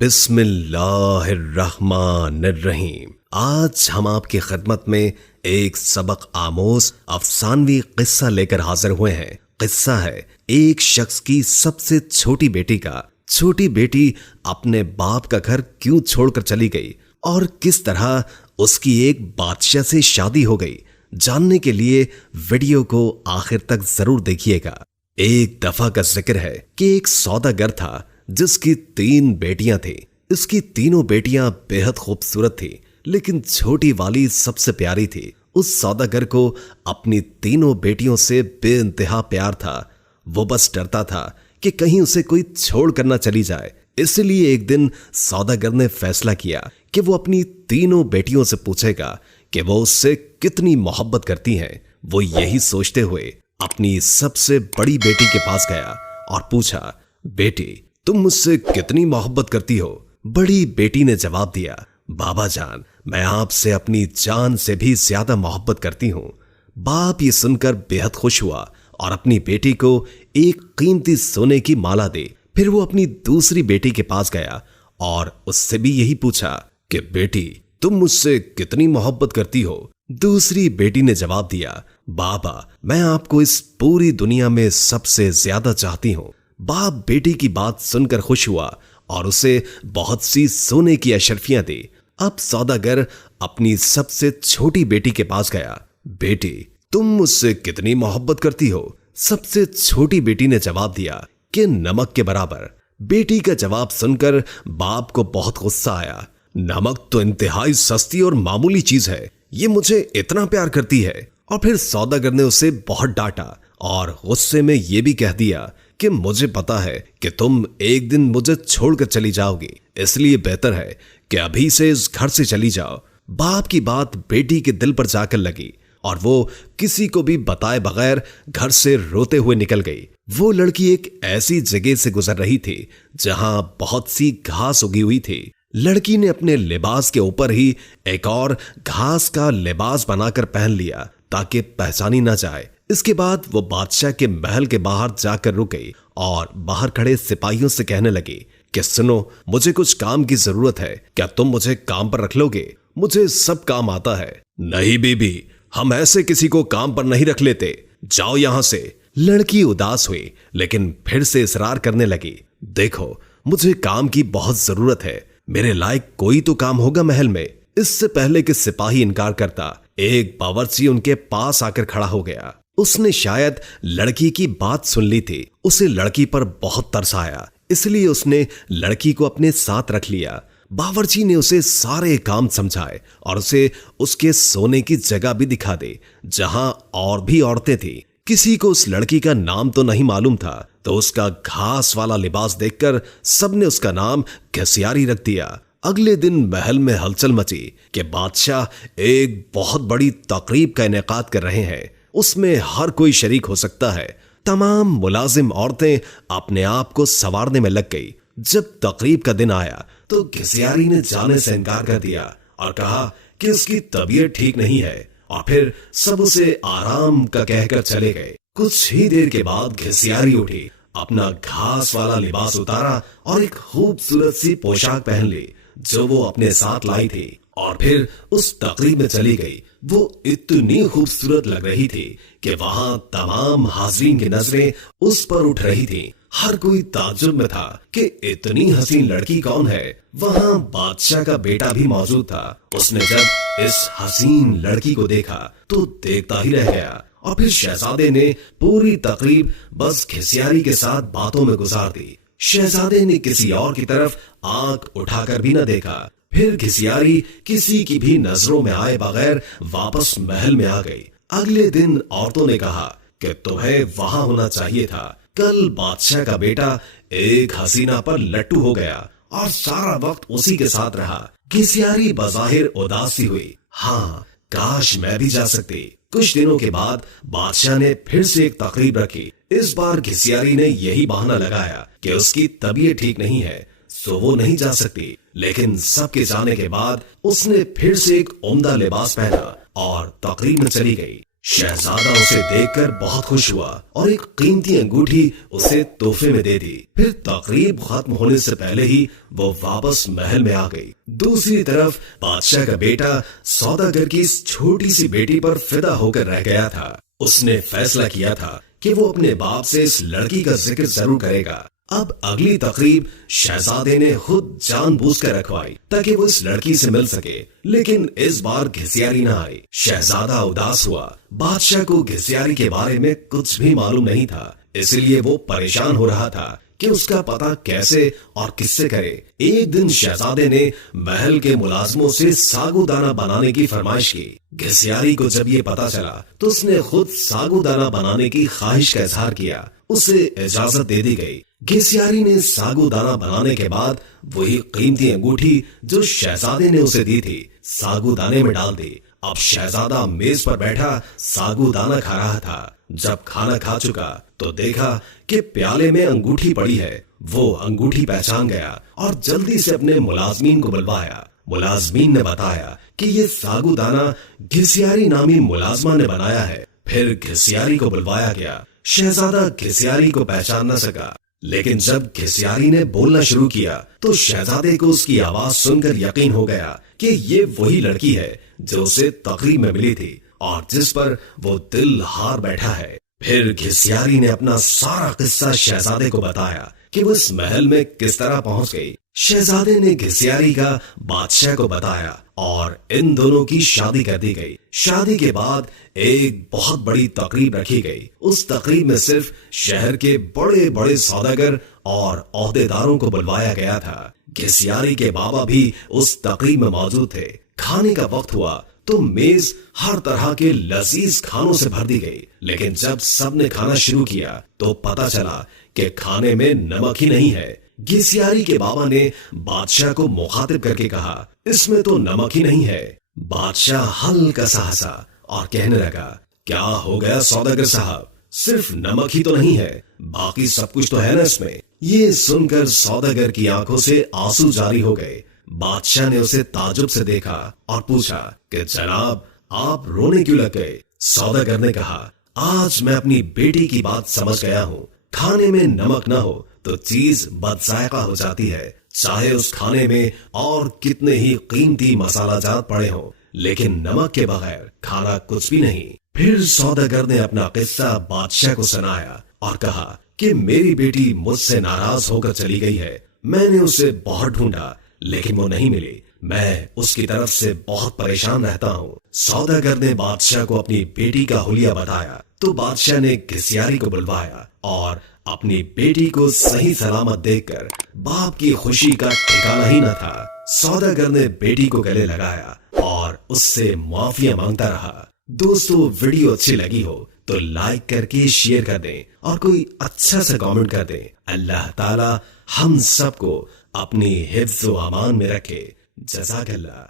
बिस्मिल्लाहिर्रहमानिर्रहीम। आज हम आपकी खिदमत में एक सबक आमोज अफसानवी किस्सा लेकर हाजिर हुए हैं। किस्सा है एक शख्स की सबसे छोटी बेटी का। छोटी बेटी अपने बाप का घर क्यों छोड़कर चली गई और किस तरह उसकी एक बादशाह से शादी हो गई। जानने के लिए वीडियो को आखिर तक जरूर देखिएगा। एक दफा का जिक्र है कि एक सौदागर था जिसकी 3 बेटियां थी। इसकी तीनों बेटियां बेहद खूबसूरत थी, लेकिन छोटी वाली सबसे प्यारी थी। उस सौदागर को अपनी तीनों बेटियों से बेइंतहा प्यार था। वो बस डरता था कि कहीं उसे कोई छोड़ कर न चली जाए। इसलिए एक दिन सौदागर ने फैसला किया कि वो अपनी तीनों बेटियों से पूछेगा कि वो उससे कितनी मोहब्बत करती हैं। वो यही सोचते हुए अपनी सबसे बड़ी बेटी के पास गया और पूछा, बेटी तुम मुझसे कितनी मोहब्बत करती हो? बड़ी बेटी ने जवाब दिया, बाबा जान मैं आपसे अपनी जान से भी ज्यादा मोहब्बत करती हूँ। बाप ये सुनकर बेहद खुश हुआ और अपनी बेटी को एक कीमती सोने की माला दी। फिर वो अपनी दूसरी बेटी के पास गया और उससे भी यही पूछा कि बेटी तुम मुझसे कितनी मोहब्बत करती हो? दूसरी बेटी ने जवाब दिया, बाबा मैं आपको इस पूरी दुनिया में सबसे ज्यादा चाहती हूँ। बाप बेटी की बात सुनकर खुश हुआ और उसे बहुत सी सोने की अशर्फियां दी। अब सौदागर अपनी सबसे छोटी बेटी के पास गया, बेटी तुम मुझसे कितनी मोहब्बत करती हो? सबसे छोटी बेटी ने जवाब दिया कि नमक के बराबर। बेटी का जवाब सुनकर बाप को बहुत गुस्सा आया। नमक तो इंतहाई सस्ती और मामूली चीज है, ये मुझे इतना प्यार करती है। और फिर सौदागर ने उसे बहुत डांटा और गुस्से में यह भी कह दिया कि मुझे पता है कि तुम एक दिन मुझे छोड़कर चली जाओगी, इसलिए बेहतर है कि अभी से इस घर से चली जाओ। बाप की बात बेटी के दिल पर जाकर लगी और वो किसी को भी बताए बगैर घर से रोते हुए निकल गई। वो लड़की एक ऐसी जगह से गुजर रही थी जहां बहुत सी घास उगी हुई थी। लड़की ने अपने लिबास के ऊपर ही एक और घास का लिबास बनाकर पहन लिया ताकि पहचानी ना जाए। इसके बाद वो बादशाह के महल के बाहर जाकर रुक गई और बाहर खड़े सिपाहियों से कहने लगी कि सुनो, मुझे कुछ काम की जरूरत है, क्या तुम मुझे काम पर रख लोगे? मुझे सब काम आता है। नहीं बीबी, हम ऐसे किसी को काम पर नहीं रख लेते, जाओ यहां से। लड़की उदास हुई लेकिन फिर से इसरार करने लगी, देखो मुझे काम की बहुत जरूरत है, मेरे लायक कोई तो काम होगा महल में। इससे पहले कि सिपाही इनकार करता, एक बावर्ची उनके पास आकर खड़ा हो गया। उसने शायद लड़की की बात सुन ली थी। उसे लड़की पर बहुत तरस आया, इसलिए उसने लड़की को अपने साथ रख लिया। बावर्ची ने उसे सारे काम समझाए और उसे उसके सोने की जगह भी दिखा दी जहां और भी औरतें थी। किसी को उस लड़की का नाम तो नहीं मालूम था, तो उसका घास वाला लिबास देखकर सबने उसका नाम घसियारी रख दिया। अगले दिन महल में हलचल मची कि बादशाह एक बहुत बड़ी तकरीब का इनेकाद कर रहे हैं, उसमें हर कोई शरीक हो सकता है। तमाम मुलाजिम औरतें अपने आप को संवारने में लग गई। जब तकरीब का दिन आया तो घसियारी ने जाने से इनकार कर दिया और कहा कि उसकी तबीयत ठीक नहीं है, और फिर सब उसे आराम का कहकर चले गए। कुछ ही देर के बाद घसियारी उठी, अपना घास वाला लिबास उतारा और एक खूबसूरत सी पोशाक पहन ली जो वो अपने साथ लाई थी, और फिर उस तकरीब में चली गई। वो इतनी खूबसूरत लग रही थी कि वहां तमाम हाज़रीन की नजरें उस पर उठ रही थीं। हर कोई ताज्जुब में था कि इतनी हसीन लड़की कौन है। वहां बादशाह का बेटा भी मौजूद था। उसने जब इस हसीन लड़की को देखा तो देखता ही रह गया, और फिर शहजादे ने पूरी तकरीब बस घसियारी के साथ बातों में गुजार दी। शहजादे ने किसी और की तरफ आंख उठाकर भी न देखा। फिर घसियारी किसी की भी नजरों में आए बगैर वापस महल में आ गई। अगले दिन औरतों ने कहा कि तुम्हें वहां होना चाहिए था। कल बादशाह का बेटा एक हसीना पर लट्टू हो गया और सारा वक्त उसी के साथ रहा। घसियारी बज़ाहिर उदासी हुई, हाँ काश मैं भी जा सकती। कुछ दिनों के बाद बादशाह ने फिर से एक तकरीब रखी। इस बार घसियारी ने यही बहाना लगाया कि उसकी तबीयत ठीक नहीं है, सो वो नहीं जा सकती। लेकिन सबके जाने के बाद उसने फिर से एक उम्दा लिबास पहना और तकरीब में चली गई। शहजादा उसे देखकर बहुत खुश हुआ और एक कीमती अंगूठी उसे तोहफे में दे दी। फिर तकरीब खत्म होने से पहले ही वो वापस महल में आ गई। दूसरी तरफ बादशाह का बेटा सौदागर की इस छोटी सी बेटी पर फिदा होकर रह गया था। उसने फैसला किया था कि वो अपने बाप से इस लड़की का जिक्र जरूर करेगा। अब अगली तकरीब शहजादे ने खुद जानबूझकर रखवाई ताकि वो इस लड़की से मिल सके, लेकिन इस बार घिसियारी न आई। शहजादा उदास हुआ। बादशाह को घिसियारी के बारे में कुछ भी मालूम नहीं था, इसलिए वो परेशान हो रहा था कि उसका पता कैसे और किससे करे। एक दिन शहजादे ने महल के मुलाजमों से सागूदाना बनाने की फरमाइश की। घिसियारी को जब ये पता चला तो उसने खुद सागूदाना बनाने की ख्वाहिश का इजहार किया। उसे इजाजत दे दी गई। घिसियारी ने सागूदाना बनाने के बाद वही कीमती अंगूठी जो शहजादे ने उसे दी थी सागूदाने में डाल दी। अब शहजादा मेज पर बैठा सागूदाना खा रहा था। जब खाना खा चुका तो देखा कि प्याले में अंगूठी पड़ी है। वो अंगूठी पहचान गया और जल्दी से अपने मुलाजमीन को बुलवाया। मुलाजमीन ने बताया कि ये सागूदाना घिसियारी नामी मुलाजमा ने बनाया है। फिर घिसियारी को बुलवाया गया। शहजादा घिसियारी को पहचान न सका, लेकिन जब घिसियारी ने बोलना शुरू किया तो शहजादे को उसकी आवाज सुनकर यकीन हो गया कि ये वही लड़की है जो उसे तकरीब में मिली थी और जिस पर वो दिल हार बैठा है। फिर घिसियारी ने अपना सारा किस्सा शहजादे को बताया कि वो इस महल में किस तरह पहुंच गई। शहजादे ने घिसियारी का बादशाह को बताया और इन दोनों की शादी कर दी गई। शादी के बाद एक बहुत बड़ी तकरीब रखी गई। उस तकरीब में सिर्फ शहर के बड़े बड़े सौदागर और ओहदेदारों को बुलवाया गया था। घिसियारी के बाबा भी उस तकरीब में मौजूद थे। खाने का वक्त हुआ तो मेज हर तरह के लजीज खानों से भर दी गई, लेकिन जब सबने खाना शुरू किया तो पता चला कि खाने में नमक ही नहीं है। घिसियारी के बाबा ने बादशाह को मुखातिब करके कहा, इसमें तो नमक ही नहीं है। बादशाह हल्का सा हंसा और कहने लगा, क्या हो गया सौदागर साहब, सिर्फ नमक ही तो नहीं है, बाकी सब कुछ तो है ना इसमें। ये सुनकर सौदागर की आंखों से आंसू जारी हो गए। बादशाह ने उसे ताजुब से देखा और पूछा कि जनाब आप रोने क्यों लग गए। सौदागर ने कहा, आज मैं अपनी बेटी की बात समझ गया हूँ। खाने में नमक ना हो तो चीज बदजायका हो जाती है, चाहे उस खाने में और कितने ही कीमती मसाला जात पड़े हों, लेकिन नमक के बगैर खाना कुछ भी नहीं। फिर सौदागर ने अपना किस्सा बादशाह को सुनाया और कहा कि मेरी बेटी मुझसे नाराज होकर चली गई है। मैंने उसे बहुत ढूंढा लेकिन वो नहीं मिली। मैं उसकी तरफ से बहुत परेशान रहता हूँ। सौदागर ने बादशाह को अपनी बेटी का हुलिया बताया तो बादशाह ने घिसियारी को बुलवाया और अपनी बेटी को सही सलामत देखकर बाप की खुशी का ठिकाना ही न था। सौदागर ने बेटी को गले लगाया और उससे माफिया मांगता रहा। दोस्तों, वीडियो अच्छी लगी हो तो लाइक करके शेयर कर दें और कोई अच्छा सा कमेंट कर दें। अल्लाह ताला हम सबको अपनी हिफ्ज़ व अमान में रखे। जज़ाकल्लाह।